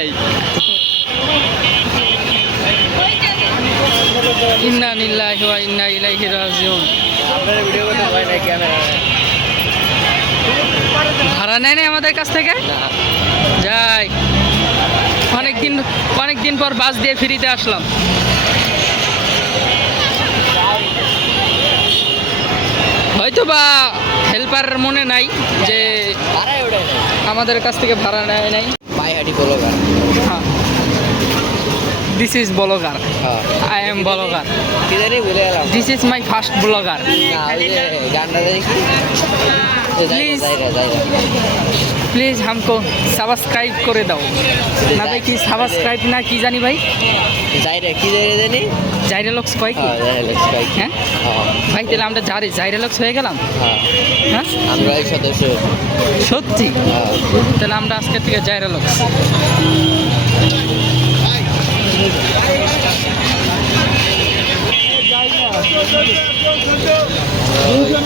নাই। ইন্না লিল্লাহি ওয়া ইন্না ইলাইহি রাজিউন। আপনারা ভিডিও করতে ভয় নাই ক্যামেরা? ভাড়া নেয় না আমাদের কাছ থেকে? না। যাই, অনেকদিন পর বাস দিয়ে ফ্রিতে আসলাম। হয়তো বা হেল্পার মনে নাই যে ভাড়াই ওঠে নাই। আমাদের কাছ থেকে ভাড়া নেয় নাই। পাইহাটি ব্লগার। হ্যাঁ, দিস ইজ ব্লগার। হ্যাঁ। I am blogger. কি জানি ভুলে গেলাম। This is my first blogger. না, ওই যে গানটা দেখি। Please. যাই। প্লিজ हमको সাবস্ক্রাইব করে দাও। না ভাই, কি সাবস্ক্রাইব না কি জানি ভাই, যাই রে, কি জানি? জাইরেলক্স কয় কি? হ্যাঁ, জাইরেলক্স কয় কি? হ্যাঁ হ্যাঁ। ভাই, তাহলে আমরা জাইরেলক্স হয়ে গেলাম। হ্যাঁ। হ্যাঁ আমরা এই সদস্য। সত্যি? হ্যাঁ। তাহলে আমরা আজকে থেকে জাইরেলক্স।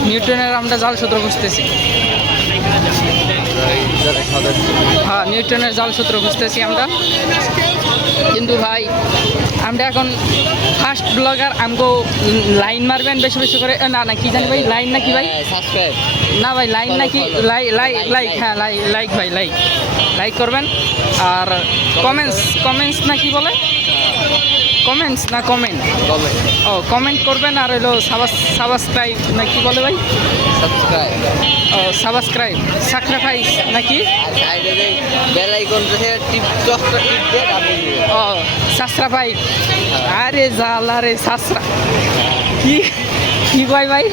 নিউটনের আমরা জাল সূত্র বুঝতেছি। হ্যাঁ, নিউটনের জাল সূত্র বুঝতেছি আমরা। কিন্তু ভাই, আমরা এখন ফার্স্ট ব্লগার, আমগো লাইন মারবেন বেশি বেশি করে। না কি জানি ভাই, লাইন নাকি ভাই? সাবস্ক্রাইব। না ভাই, লাইন নাকি? লাইক। হ্যাঁ, লাইক ভাই, লাইক করবেন। আর কমেন্টস না কি বলে? কমেন্টস না কমেন্ট? ও, কমেন্ট করবেন। আর হলো সাবস্ক্রাইব না কি বলে ভাই? সাবস্ক্রাইব। ও, স্যাক্রিফাইস নাকি? আর সাইডে যে বেল আইকনটা থেকে চকটা টিপ দিয়ে দাবিয়ে দিবেন। ও, সাবস্ক্রাইব। আরে জালা রে, কি কয় ভাই?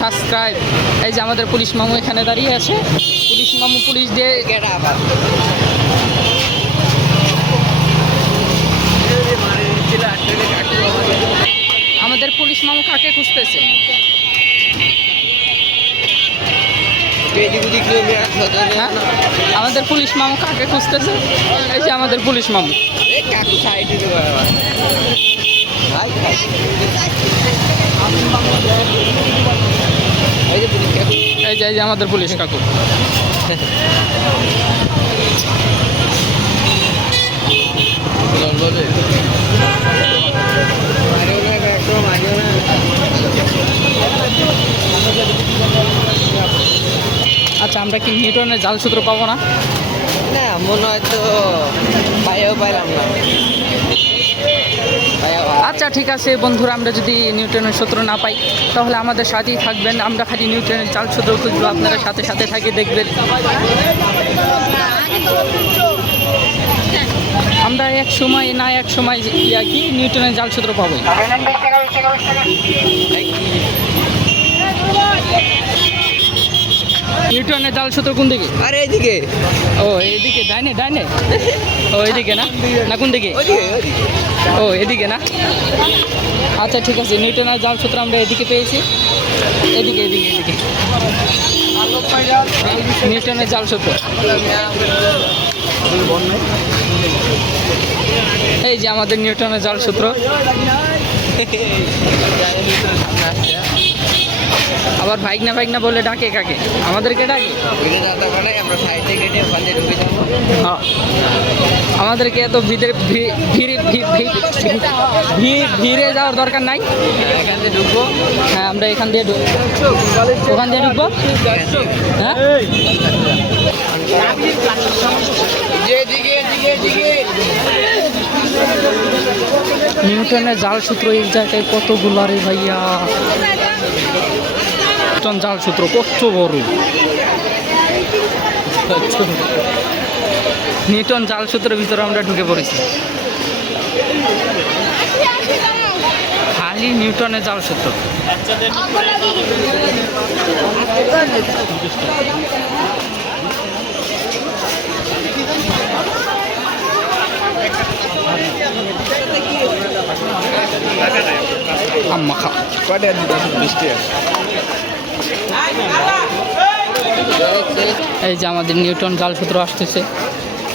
সাবস্ক্রাইব। এই যে আমাদের পুলিশ মামু এখানে দাঁড়িয়ে আছে। পুলিশ দিয়ে কেডা আবার? আমাদের পুলিশ মামু কাকে খুঁজতেছে? হ্যাঁ, আমাদের পুলিশ মামু কাকে খুঁজতেছে? এই যে আমাদের পুলিশ মামু। এই যে আমাদের পুলিশ কাকু। আচ্ছা, আমরা কি নিউটনের জাল সূত্র পাবো না? না, মনে হয় তো পাইলাম না। আচ্ছা ঠিক আছে বন্ধুরা, আমরা যদি নিউটনের সূত্র না পাই তাহলে আমাদের সাথেই থাকবেন। আমরা খালি নিউটনের জাল সূত্র খুঁজবো, আপনারা সাথে থাকি দেখবেন। আমরা এক সময় কি নিউটনের জাল সূত্র পাবো। নিউটনের জাল সূত্র কোন দিকে? আরে এইদিকে। ও, এইদিকে। ডাইনে। ও, এইদিকে না কোন দিকে? ও, এদিকে না? আচ্ছা ঠিক আছে, নিউটনের জাল সূত্র আমরা এদিকে পেয়েছি। এদিকে। নিউটনের জাল সূত্র এই যে আমাদের নিউটনের জাল সূত্র। আবার ভাইগনা বলে ডাকে কাকে? আমাদেরকে ডাকে। হ্যাঁ, আমাদেরকে এত ভিড়ে যাওয়ার দরকার নাই। এখান দিয়ে ঢুকবো। হ্যাঁ, আমরা এখান দিয়ে ওখান দিয়ে ঢুকবো। হ্যাঁ, নিউটনের জাল সূত্র এই জায়গায় কতগুলো রে ভাইয়া। নিউটন জাল সূত্র কত বড়। নিউটন জাল সূত্রের ভিতরে আমরা ঢুকে পড়েছি। খালি নিউটনের জাল সূত্র। আম্মা খা কয়টা বৃষ্টি। এই যে আমাদের নিউটন জাল সূত্র আসতেছে,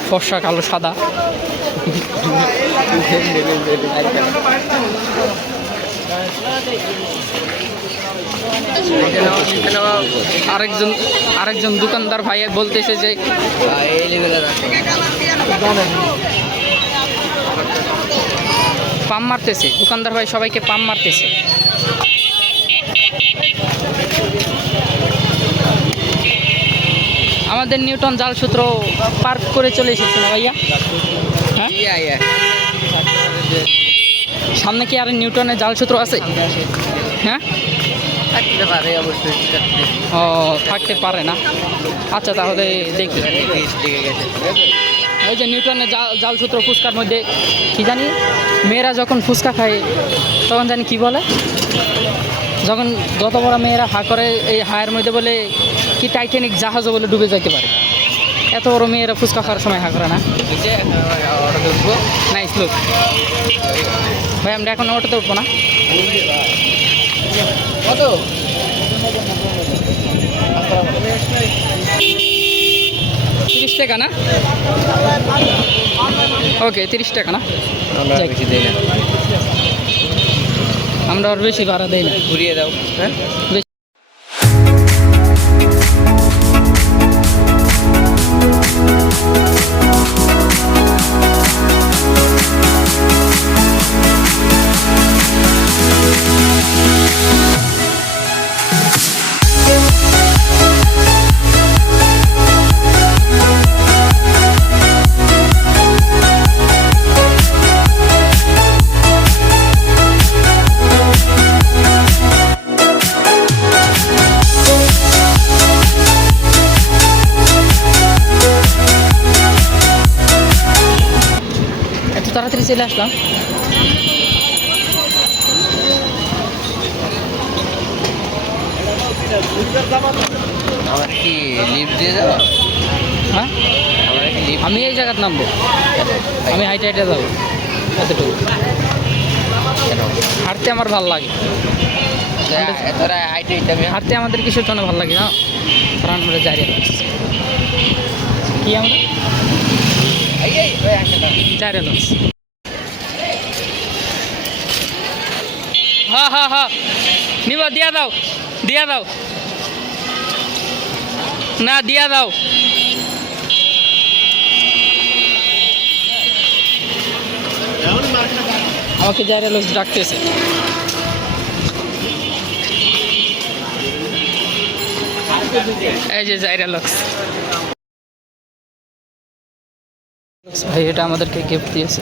ফর্সা কালো সাদা। আরেকজন দোকানদার ভাই বলতেছে যে এই লেভেলের আছে। পাম মারতেছে, দোকানদার ভাই সবাইকে পাম মারতেছে। আমাদের নিউটন জালসূত্র পার্ক করে চলে এসেছে না ভাইয়া? হ্যাঁ, ইয়া সামনে কি আর নিউটনের জালসূত্র আছে? হ্যাঁ, থাকতে পারে অবশ্যই। ও থাকতে পারে না। আচ্ছা তাহলে দেখি। দিকে গেছে। ওই যে নিউটনের জালসূত্র ফুচকার মধ্যে কি জানি, মেয়েরা যখন ফুচকা খায় তখন জানি কি বলে, যখন যত বড় মেয়েরা হা করে এই হায়ের মধ্যে বলে কি টাইটানিক জাহাজও বলে ডুবে যাইতে পারে। এত বড় মেয়েরা ফুচকা খাওয়ার সময় হা করে না। Nice look. ভাই আমরা এখন অটোতে উঠবো না? কত? 30 টাকা না? ওকে 30 টাকা না? আমরা যাই। বেশি দেই না। আমরা আর বেশি ভাড়া দেই না। ঘুরিয়ে দাও। হ্যাঁ, এত তাড়াতাড়ি চলে আসলাম। আমার কি লিফট দিয়ে যাও? হ্যাঁ, আমার কি লিফট? আমি এই জায়গায় নামবো, আমি হাইটে হাইটে যাবো এতটুকু। কেন? হাঁটতে আমার ভালো লাগে। এতটা হাইটে যাবে? হাঁটতে আমাদের কিসের জন্য ভালো লাগে না? কারণ আমরা জারি কি আমরা জারি লস। হ্যাঁ হ্যাঁ হ্যাঁ, নিবা দিয়া দাও, দিয়া দাও না, দিয়া দাও। আমাকে জারি লস ডাকতেছে। এই যে জাইরা লক্স ভাই, এটা আমাদেরকে গিফট দিয়েছে।